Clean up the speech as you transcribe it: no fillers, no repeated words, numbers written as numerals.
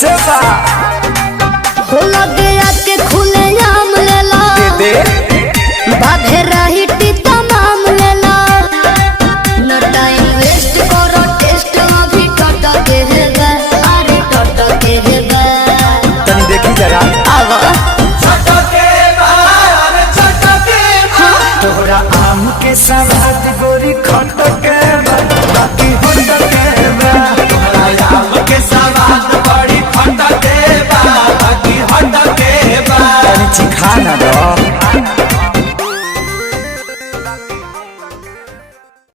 कैसे बा हो लगे आके खुले आम लेला दे बाधे रही टीता माम लेला न टाइम वेस्ट करो टेस्ट अभी टट के हेगा अरे टट के हेगा तनी देखी जरा आवा तोहरा आम के सवाद गोरी खट के बा, बाकी होट के बा। तोहरा आम के सवाद बड़ी खट के बा, बाकी हट के बा। तनी चिखा ना दो